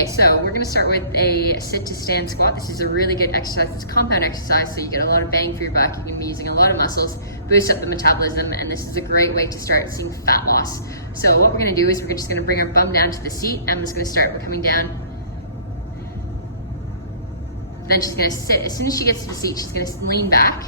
Okay, so we're gonna start with a sit to stand squat. This is a really good exercise. It's a compound exercise, so you get a lot of bang for your buck. You can be using a lot of muscles, boost up the metabolism, and this is a great way to start seeing fat loss. So what we're gonna do is we're just gonna bring our bum down to the seat. Emma's gonna start, we're coming down. Then she's gonna sit. As soon as she gets to the seat, she's gonna lean back,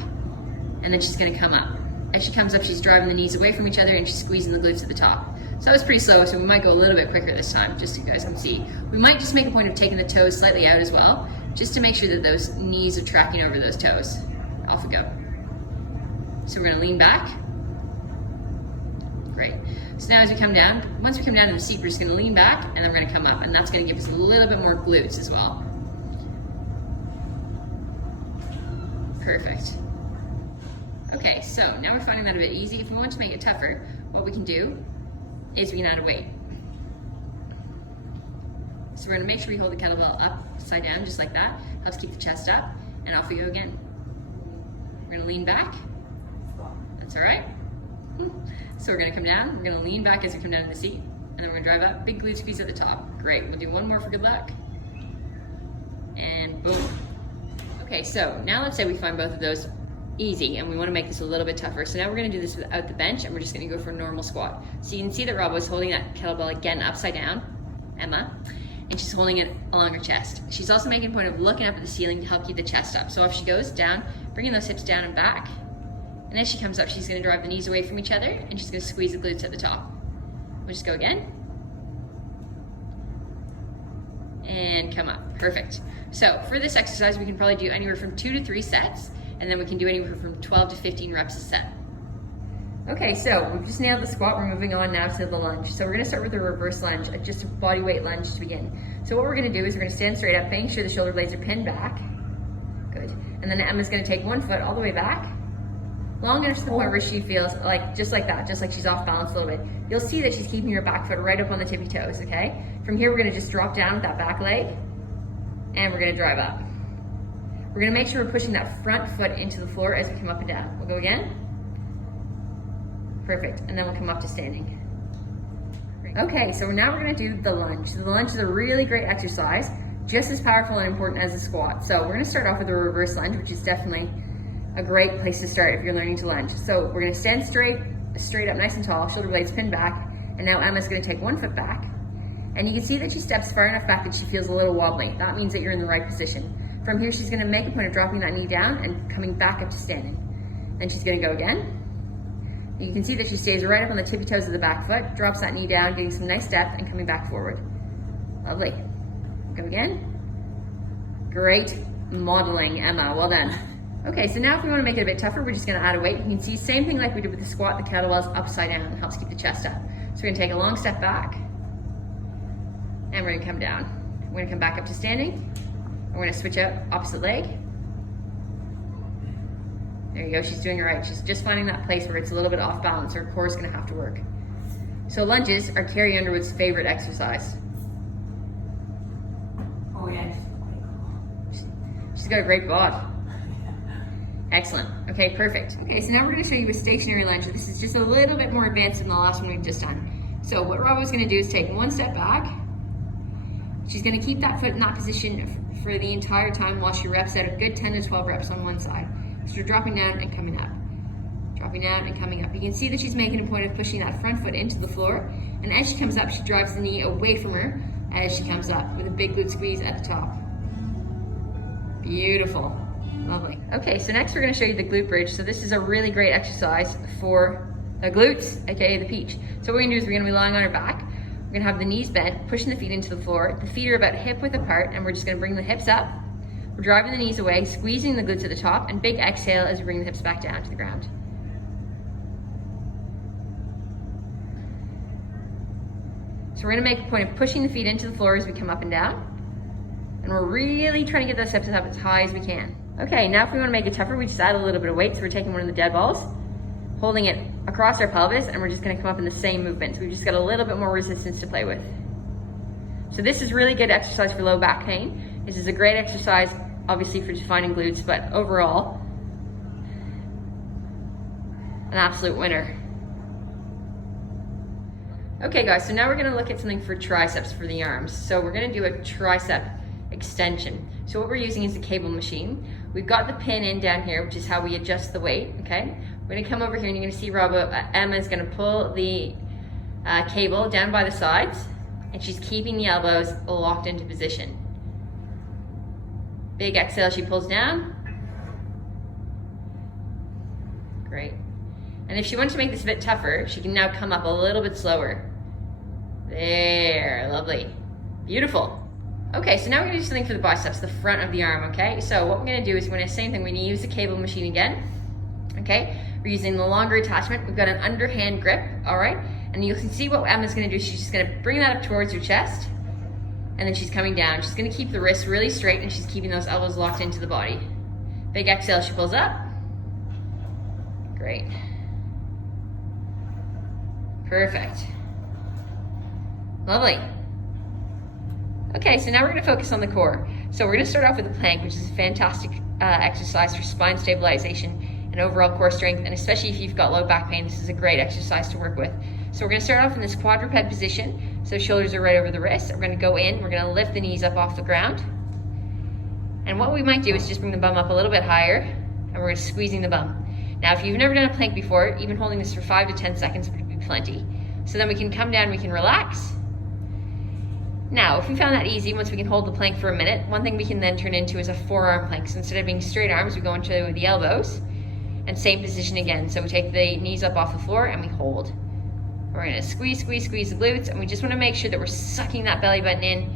and then she's gonna come up. As she comes up, she's driving the knees away from each other and she's squeezing the glutes at the top. So that was pretty slow, so we might go a little bit quicker this time, just so you guys can see. We might just make a point of taking the toes slightly out as well, just to make sure that those knees are tracking over those toes. Off we go. So we're gonna lean back. Great. So now as we come down, once we come down to the seat, we're just gonna lean back and then we're gonna come up, and that's gonna give us a little bit more glutes as well. Perfect. Okay, so now we're finding that a bit easy. If we want to make it tougher, what we can do is we can add a weight. So we're gonna make sure we hold the kettlebell upside down, just like that. Helps keep the chest up, and off we go again. We're gonna lean back. That's all right. So we're gonna come down, we're gonna lean back as we come down to the seat, and then we're gonna drive up, big glute squeeze at the top. Great, we'll do one more for good luck. And boom. Okay, so now let's say we find both of those easy and we want to make this a little bit tougher. So now we're going to do this without the bench, and we're just going to go for a normal squat. So you can see that Rob was holding that kettlebell again upside down, Emma, and she's holding it along her chest. She's also making a point of looking up at the ceiling to help keep the chest up. So if she goes down, bringing those hips down and back, and as she comes up, she's going to drive the knees away from each other and she's going to squeeze the glutes at the top. We'll just go again. And come up. Perfect. So for this exercise, we can probably do anywhere from 2 to 3 sets, and then we can do anywhere from 12 to 15 reps a set. Okay, so we've just nailed the squat. We're moving on now to the lunge. So we're gonna start with a reverse lunge, just a body weight lunge to begin. So what we're gonna do is we're gonna stand straight up, making sure the shoulder blades are pinned back. Good. And then Emma's gonna take one foot all the way back, long enough to the point where she feels like, just like that, just like she's off balance a little bit. You'll see that she's keeping her back foot right up on the tippy toes, okay? From here, we're gonna just drop down with that back leg, and we're gonna drive up. We're gonna make sure we're pushing that front foot into the floor as we come up and down. We'll go again. Perfect, and then we'll come up to standing. Okay, so now we're gonna do the lunge. So the lunge is a really great exercise, just as powerful and important as a squat. So we're gonna start off with a reverse lunge, which is definitely a great place to start if you're learning to lunge. So we're gonna stand straight up nice and tall, shoulder blades pinned back, and now Emma's gonna take one foot back. And you can see that she steps far enough back that she feels a little wobbly. That means that you're in the right position. From here, she's gonna make a point of dropping that knee down and coming back up to standing. Then she's gonna go again. And you can see that she stays right up on the tippy toes of the back foot, drops that knee down, getting some nice depth and coming back forward. Lovely. Go again. Great modeling, Emma, well done. Okay, so now if we wanna make it a bit tougher, we're just gonna add a weight. You can see, same thing like we did with the squat, the kettlebell's upside down, it helps keep the chest up. So we're gonna take a long step back, and we're gonna come down. We're gonna come back up to standing. We're gonna switch out opposite leg. There you go, she's doing it right. She's just finding that place where it's a little bit off balance. Her core is gonna have to work. So lunges are Carrie Underwood's favorite exercise. Oh yes. She's got a great bod. Excellent, okay, perfect. Okay, so now we're gonna show you a stationary lunge. This is just a little bit more advanced than the last one we've just done. So what Rob was gonna do is take one step back. She's gonna keep that foot in that position for the entire time while she reps out a good 10 to 12 reps on one side. So you're dropping down and coming up. Dropping down and coming up. You can see that she's making a point of pushing that front foot into the floor, and as she comes up, she drives the knee away from her as she comes up with a big glute squeeze at the top. Beautiful, lovely. Okay, so next we're gonna show you the glute bridge. So this is a really great exercise for the glutes, aka the peach. So what we're gonna do is we're gonna be lying on our back. We're gonna have the knees bent, pushing the feet into the floor. The feet are about hip width apart, and we're just gonna bring the hips up. We're driving the knees away, squeezing the glutes at the top, and big exhale as we bring the hips back down to the ground. So we're gonna make a point of pushing the feet into the floor as we come up and down. And we're really trying to get those hips up as high as we can. Okay, now if we wanna make it tougher, we just add a little bit of weight. So we're taking one of the dead balls, holding it across our pelvis, and we're just gonna come up in the same movement. So we've just got a little bit more resistance to play with. So this is really good exercise for low back pain. This is a great exercise, obviously for defining glutes, but overall, an absolute winner. Okay guys, so now we're gonna look at something for triceps for the arms. So we're gonna do a tricep extension. So what we're using is the cable machine. We've got the pin in down here, which is how we adjust the weight, okay? We're gonna come over here and you're gonna see Emma's gonna pull the cable down by the sides, and she's keeping the elbows locked into position. Big exhale, she pulls down. Great. And if she wants to make this a bit tougher, she can now come up a little bit slower. There, lovely. Beautiful. Okay, so now we're gonna do something for the biceps, the front of the arm, okay? So what we're gonna do is we're gonna, same thing, we're gonna use the cable machine again, okay? We're using the longer attachment. We've got an underhand grip, all right? And you can see what Emma's gonna do. She's just gonna bring that up towards your chest, and then she's coming down. She's gonna keep the wrists really straight, and she's keeping those elbows locked into the body. Big exhale, she pulls up. Great. Perfect. Lovely. Okay, so now we're gonna focus on the core. So we're gonna start off with the plank, which is a fantastic exercise for spine stabilization and overall core strength, and especially if you've got low back pain, this is a great exercise to work with. So we're gonna start off in this quadruped position, so shoulders are right over the wrists. We're gonna go in, we're gonna lift the knees up off the ground. And what we might do is just bring the bum up a little bit higher, and we're squeezing the bum. Now, if you've never done a plank before, even holding this for 5 to 10 seconds would be plenty. So then we can come down, we can relax. Now, if we found that easy, once we can hold the plank for a minute, one thing we can then turn into is a forearm plank. So instead of being straight arms, we go into the elbows, and same position again. So we take the knees up off the floor and we hold. We're gonna squeeze, squeeze, squeeze the glutes, and we just wanna make sure that we're sucking that belly button in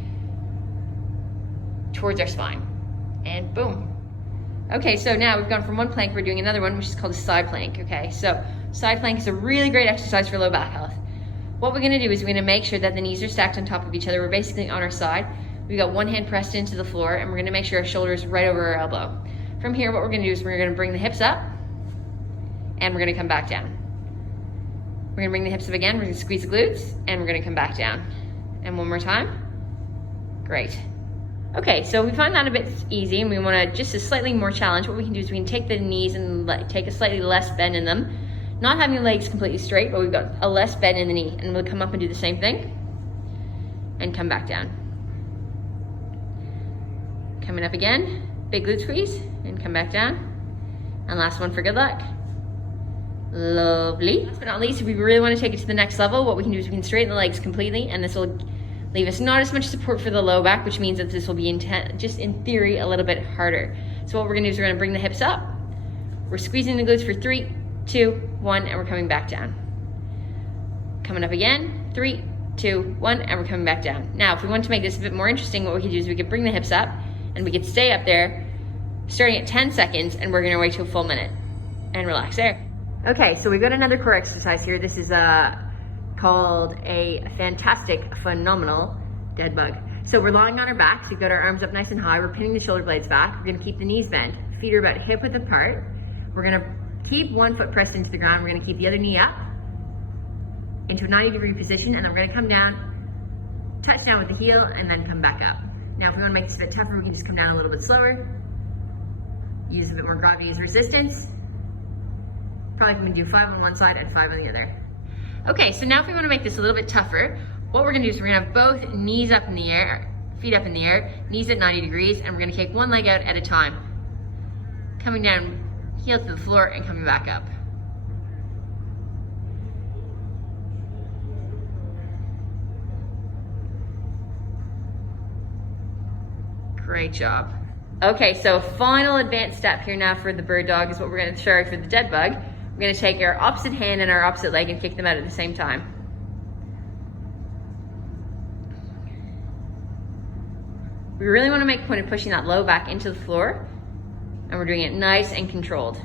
towards our spine. And boom. Okay, so now we've gone from one plank, we're doing another one, which is called a side plank, okay? So side plank is a really great exercise for low back health. What we're gonna do is we're gonna make sure that the knees are stacked on top of each other. We're basically on our side. We've got one hand pressed into the floor, and we're gonna make sure our shoulder is right over our elbow. From here, what we're gonna do is we're gonna bring the hips up, and we're gonna come back down. We're gonna bring the hips up again, we're gonna squeeze the glutes, and we're gonna come back down. And one more time. Great. Okay, so we find that a bit easy, and we wanna just a slightly more challenge. What we can do is we can take the knees and take a slightly less bend in them, not having the legs completely straight, but we've got a less bend in the knee, and we'll come up and do the same thing, and come back down. Coming up again, big glute squeeze, and come back down. And last one for good luck. Lovely. Last but not least, if we really want to take it to the next level, what we can do is we can straighten the legs completely, and this will leave us not as much support for the low back, which means that this will be just in theory a little bit harder. So what we're gonna do is we're gonna bring the hips up. We're squeezing the glutes for 3, 2, 1, and we're coming back down. Coming up again, 3, 2, 1, and we're coming back down. Now, if we want to make this a bit more interesting, what we could do is we could bring the hips up, and we could stay up there, starting at 10 seconds, and we're gonna wait to a full minute, and relax there. Okay, so we've got another core exercise here. This is called a fantastic, phenomenal dead bug. So we're lying on our backs, we've got our arms up nice and high, we're pinning the shoulder blades back, we're gonna keep the knees bent, feet are about hip width apart, we're gonna keep one foot pressed into the ground, we're gonna keep the other knee up into a 90-degree position, and then we're gonna come down, touch down with the heel, and then come back up. Now, if we wanna make this a bit tougher, we can just come down a little bit slower, use a bit more gravity as resistance. Probably gonna do 5 on one side and 5 on the other. Okay, so now if we wanna make this a little bit tougher, what we're gonna do is we're gonna have both knees up in the air, feet up in the air, knees at 90 degrees, and we're gonna kick one leg out at a time. Coming down, heel to the floor, and coming back up. Great job. Okay, so final advanced step here now for the bird dog is what we're gonna try for the dead bug. We're gonna take our opposite hand and our opposite leg and kick them out at the same time. We really wanna make a point of pushing that low back into the floor, and we're doing it nice and controlled.